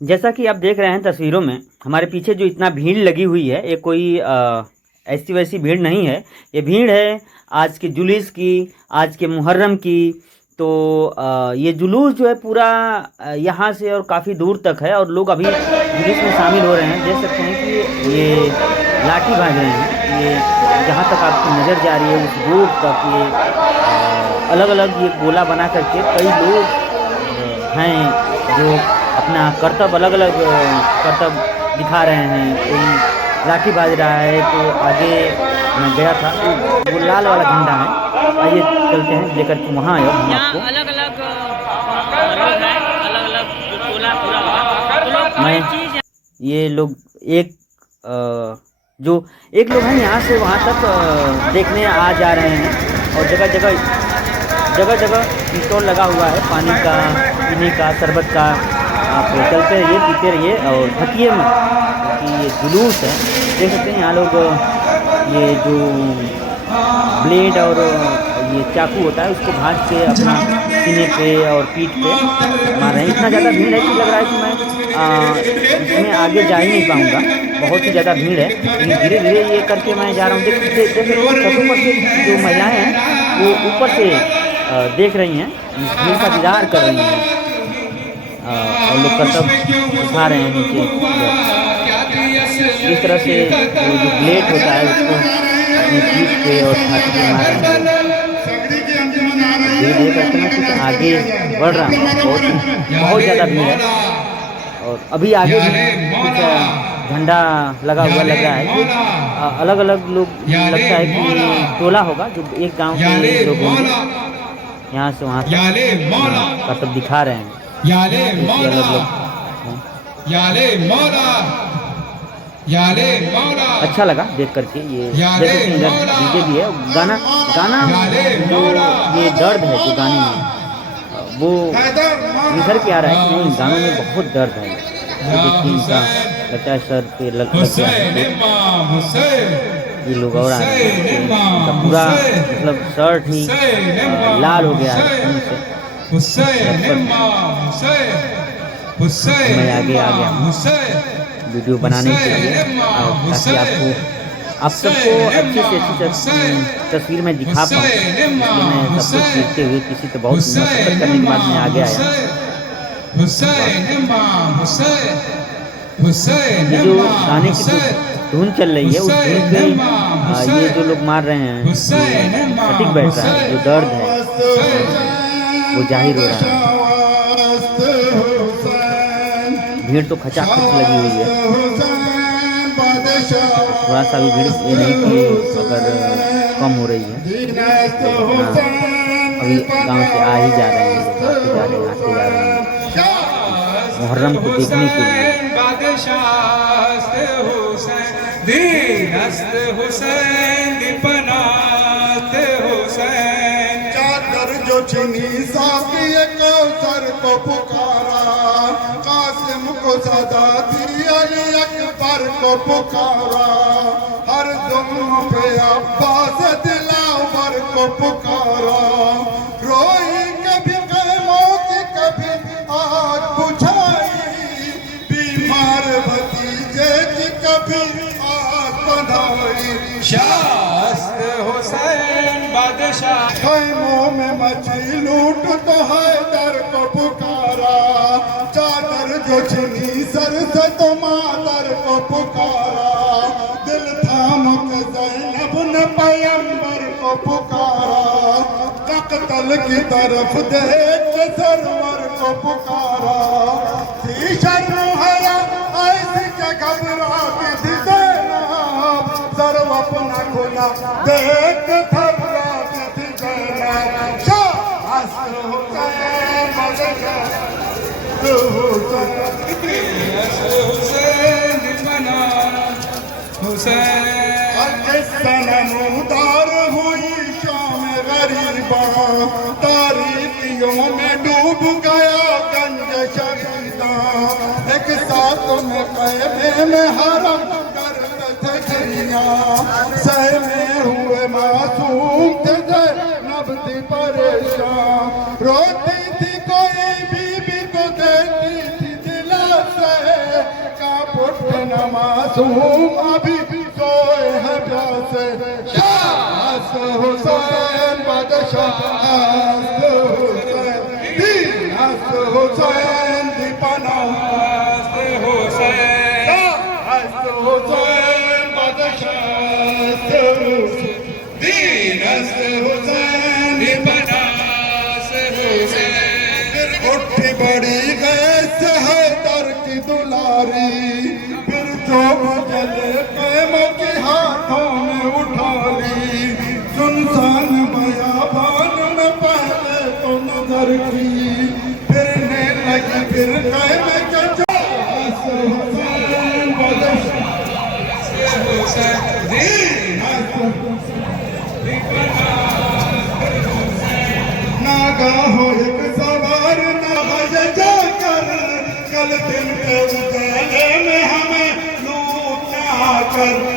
जैसा कि आप देख रहे हैं तस्वीरों में, हमारे पीछे जो इतना भीड़ लगी हुई है, ये कोई ऐसी वैसी भीड़ नहीं है। ये भीड़ है आज के जुलूस की, आज के मुहर्रम की। तो ये जुलूस जो है पूरा यहाँ से और काफ़ी दूर तक है, और लोग अभी जुलूस में शामिल हो रहे हैं। देख सकते हैं कि ये लाठी भाज रहे हैं। ये जहाँ तक आपकी नज़र जा रही है उस दूर तक ये अलग अलग ये गोला बना करके कई लोग हैं जो अपना कर्तव्य अलग अलग कर्तव्य दिखा रहे हैं। कोई लाठी बाज रहा है, तो आगे मैं गया था तो वो लाल वाला झंडा है। आइए चलते हैं लेकर के वहाँ आए हम आपको। अलग अलग लोग हैं, अलग अलग टोला पूरा होगा तो लोग कोई चीज़ ये लोग जो एक लोग हैं यहाँ से वहाँ तक देखने आ जा रहे हैं, और जगह जगह स्टॉल लगा हुआ है पानी का, पीने का, शरबत का। आप चलते रहिए, पीते रहिए और थकिए मत, क्योंकि ये जुलूस है। देख सकते हैं यहाँ लोग ये जो ब्लेड और ये चाकू होता है उसको भांज के अपना सीने पे और पीठ पे मार रहे हैं। इतना ज़्यादा भीड़ है कि लग रहा है कि मैं इसमें आगे जा ही नहीं पाऊँगा, बहुत ही ज़्यादा भीड़ है। लेकिन धीरे धीरे ये करके मैं जा रहा हूँ। देख ऊपर से जो महिलाएँ हैं वो ऊपर से देख रही हैं, भीड़ का दीदार कर रही हैं, और लोग कर्तव्य उठा रहे हैं नीचे। इस तरह से वो जो ब्लेड होता है उसको अपनी पीठ पे और छाती पे मार रहे हैं। धीरे धीरे करके मैं कुछ आगे बढ़ रहा हूँ। बहुत ज़्यादा भीड़ है, और अभी आगे भी कुछ झंडा लगा हुआ लग रहा है। ये अलग अलग लोग, लगता है कि टोला होगा जो एक गांव के लोग होंगे, यहाँ से वहाँ तक कर्तव्य दिखा रहे हैं। अच्छा लगा देख करके। ये जैसे कि इधर डीजे भी है, गाना जो ये दर्द है जो गाने में वो निखर के आ रहा है कि नहीं, गानों में बहुत दर्द है। ये देखिए इनका लगता है सर पे लग गया है। ये लोग और आ रहे हैं, इनका पूरा मतलब शर्ट ही लाल हो गया है खून से। मैं आगे आ गया वीडियो बनाने के लिए, ताकि आप सबको अच्छी से अच्छी तस्वीर में दिखा पाऊँ। इसलिए मैं सब कुछ देखते हुए किसी से बहुत मशक्कत करने के बाद मैं आगे आया। ये जो गाने की धुन चल रही है उस धुन पे ये जो लोग मार रहे हैं सटीक बैठ रहा है। जो दर्द है वो जाहिर हो रहा है। भीड़ तो खचाखच लगी हुई है। थोड़ा सा भी भीड़ ये नहीं कि अगर कम हो रही है, तो अभी गांव से आ ही जा रहे हैं, आते जा रहे हैं मुहर्रम को देखने के लिए। चादर जो चुनी साकी कौसर को पुकारा, कासिम को सदा दी, अली अकबर को पुकारा, हर दुम पे अब्बास दिलावर को पुकारा। रोई कभी कलमों की कभी आग बुझाई, बीमार भतीजे की कभी आग बंधाई। शास्त्र हुसैन बादशाह खैमों में मची लूट तो हैदर को पुकारा, चादर जो छिनी सर से तो मादर को पुकारा, दिल थाम के ज़ैनब ने पैगंबर को पुकारा, कत्ल की तरफ देख के सरवर को पुकारा। थी शर्म हया ऐसी के घबरा के थी ज़ैनब, सर्व अपना खुला देख घबरा के थी ज़ैनब। शास्त्र हुसैन बादशाह सनमुदार हुई शाम गरीबा, तारीखियों में डूब गया गंज शहीदा। एक साथ में कैमे में हरम करते थे खियां, सहमे हुए मासूम थे ज़ैनब थी परेशान। रोती थी कोई बीबी को देती थी दिलासा, न मासूम अभी सोए हैं प्यासे शाह हुसैन बादशाह हुसैन दीनास हुसैन दीपाना हुसैन बादशाह दीनास हुसैन दीपाना उठी बड़ी गैस है दर की दुलारी फिर जो जले पैमों के हाथों में उठा ली सुनसान बयाबान में पहले तो नजर की फिरने लगी फिर कैम के नागा हो एक सवार ना बजे जाकर कल दिन के उजाले में हमें लूट कर